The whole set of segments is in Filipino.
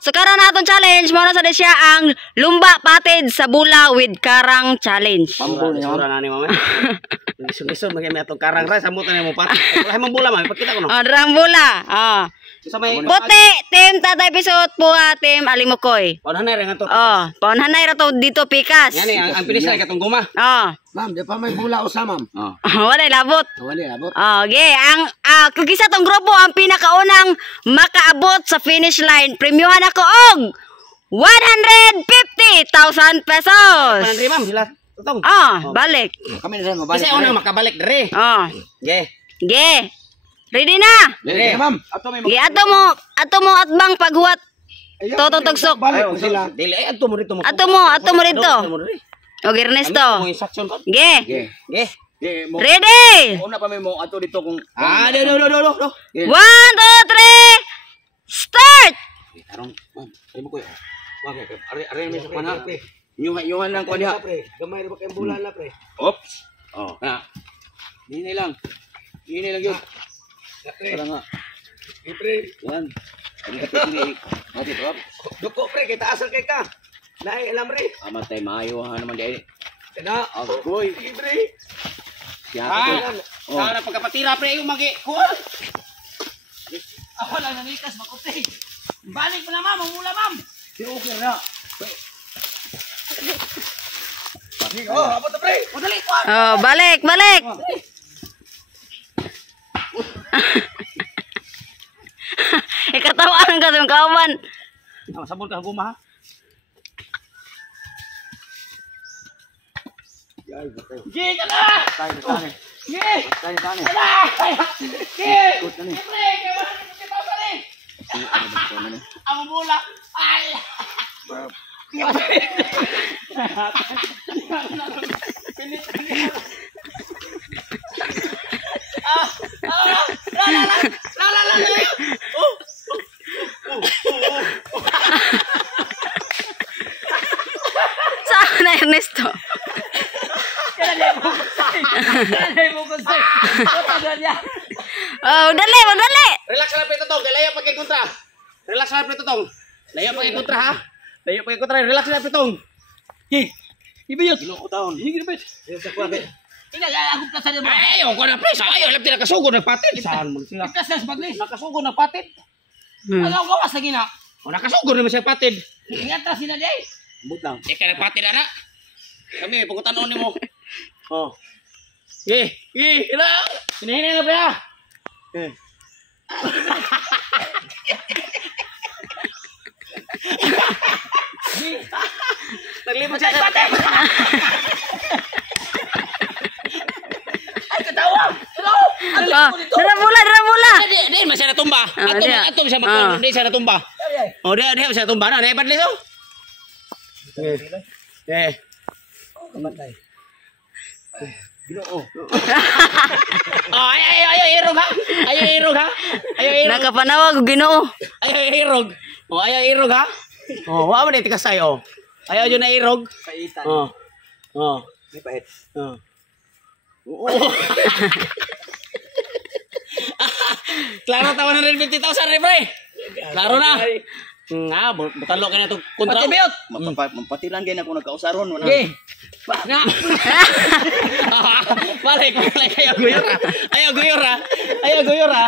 So karon natong challenge mo na sa siya ang lumba patid sa bula with karang challenge. Pambul niya na ni mama. Isod magay may atong karang ra samutan mo patid. Ay mambula man pakita ko no. Oh, drang bula. Oh. Sa may Puti, team Tatay Pisot, puha team Alimukoy. Paunhanay ra nga to. Oh, paunhanay ra to dito pikas. Yan ang finish na katong guma. Oh. Ma'am, di pa may bula usa, ma'am. Oh. Wala labot. Wala abot. Okay, ang kung kisa tong grupo ang pinakaunang makaabot sa finish line, premyohan ako og 150,000 pesos. Panandri ma'am sila. Tutong. Balik. Kami na rin mabalik. Kasi unang makabalik dere. Ge. Ge. Ready na? Dere ma'am. Ge, ato mo atbang paghuwat. Totong tugsok. Balik ko sila. Dili ay adto mo dito mo. Ato mo rito. Og Ernesto. Mo instruction ko. Ge. Ge. Ready? Una pa may mo ato dito kung Do. 1, 2, 3. Start. tarong. Ma'am, ay mo ko. Wag are may sa pana. Yuhan lang ko diha. Gamay ra ba kay bulan na pre? Oops. Oh, na. Dini lang yun. Para nga. Pre. Yan. Hindi ka pili. Hati to. Duko pre kay taas kay ka. Naay alam re. Amatay maayo ha naman dai. Kana. Agoy. Pre. Siya. Sana pagkapatira pre yung magi. Kuha. Ako lang nanikas makuti. Balik mo na ma'am, mula ma'am. Si okay na. Oh, abot na pre. Madali ko. Balik. Ikatawaan ka tong kauban. Sabon ka guma ha. Gi ka na. Tani. Gi. Tani. Gi. Ikot na ni. Pre, kaya wala ko kita sa ni. Ang mula. Ay. Saan na Ernesto? Kanay mo ko say. Tagal niya. Dali. Relax lang pre totong, layo pa kay kontra. Relax lang pre totong. Layo pa kay kontra ha. Layo pa kay kontra, relax lang pre totong. Gi. Ibiyot. Ginoo taon. Higi na bet. Sa kuha pre. Ina ako plasa mo. Ayaw ko na pre, ayaw lang nakasugod nagpatid. Saan mo sila? Plasa sa baglis. Nakasugod nagpatid. Ano gawas sa gina? O nakasugod naman siya patid. Ingat ra sila day. Butang. Kaya nagpatid ana. Kami pagutanon nimo. Oh. Ila. Hinihini na pre ha. Naglipat siya sa patid. Ay katawa. Hello. Dara mula. Di masya natumba. dia. Atom siya magkano. Di siya natumba. Oh, dia siya natumba na. Dapat liso. Kamatay. Ginoo. Oh, ayaw irog ha. Ayaw irog. Nakapanawag Ginoo. Ayaw irog. Oh, ayaw irog ha. Oh, wa man tikas tayo. Ayaw jud na irog. Paitan. Oh. May pait. Klaro tawa na rin 50,000 rin, pre. Klaro na. Nga, butalo ka na ito kontra. Patibiyot. Mampatilan din ako nagkausaron. Gi. Nga. Balik. Ayaw guyur ha.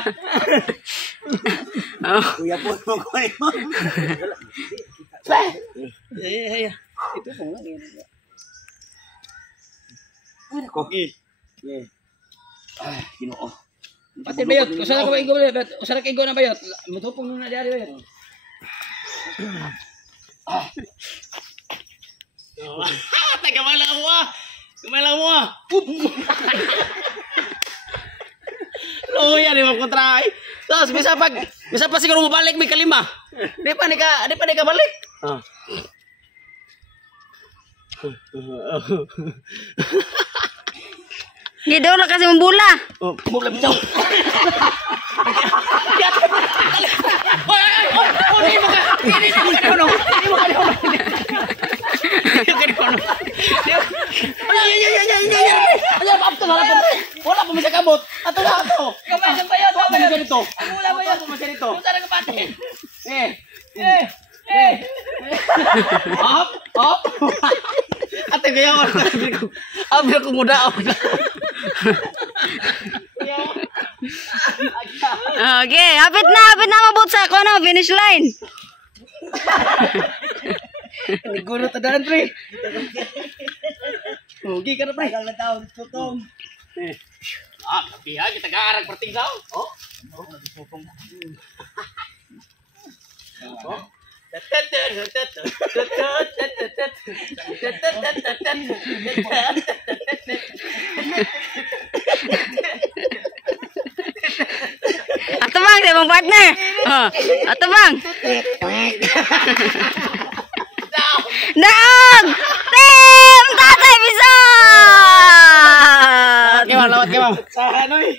Kuya po mo ko ni mo. Ito po nga. Koki. Ginoo. Patibiyot. Usara ko igo na bet. Usara ka igo na bayot. Mutupong na diari bayot. Kamala mo ah. Loya di mo kontra ay. Tapos bisa pa siguro mo balik may kalima. Di pa ni ka balik. Gidaw na kasi mambula. Oh, mula bitaw. Di mo ka. Wala pa masya kabot. Ato na ato. Kamay sa bayot. Wala pa masya dito. Wala bayot. Wala pa masya dito. Usara ka pati. Eh. Hop, hop. Ate kaya ko muda. Okay, hapit na mabot sa ano, finish line. Nigulo tadaan pre. Okay ka na pre. Tagal na taon, tutong. Kapiha kita gaarag perting sao. Oh. Ato bang, sa mong partner. Ato bang. Daog! Team Tatay Bisag! Lawat ke, Mam? Sa ano eh.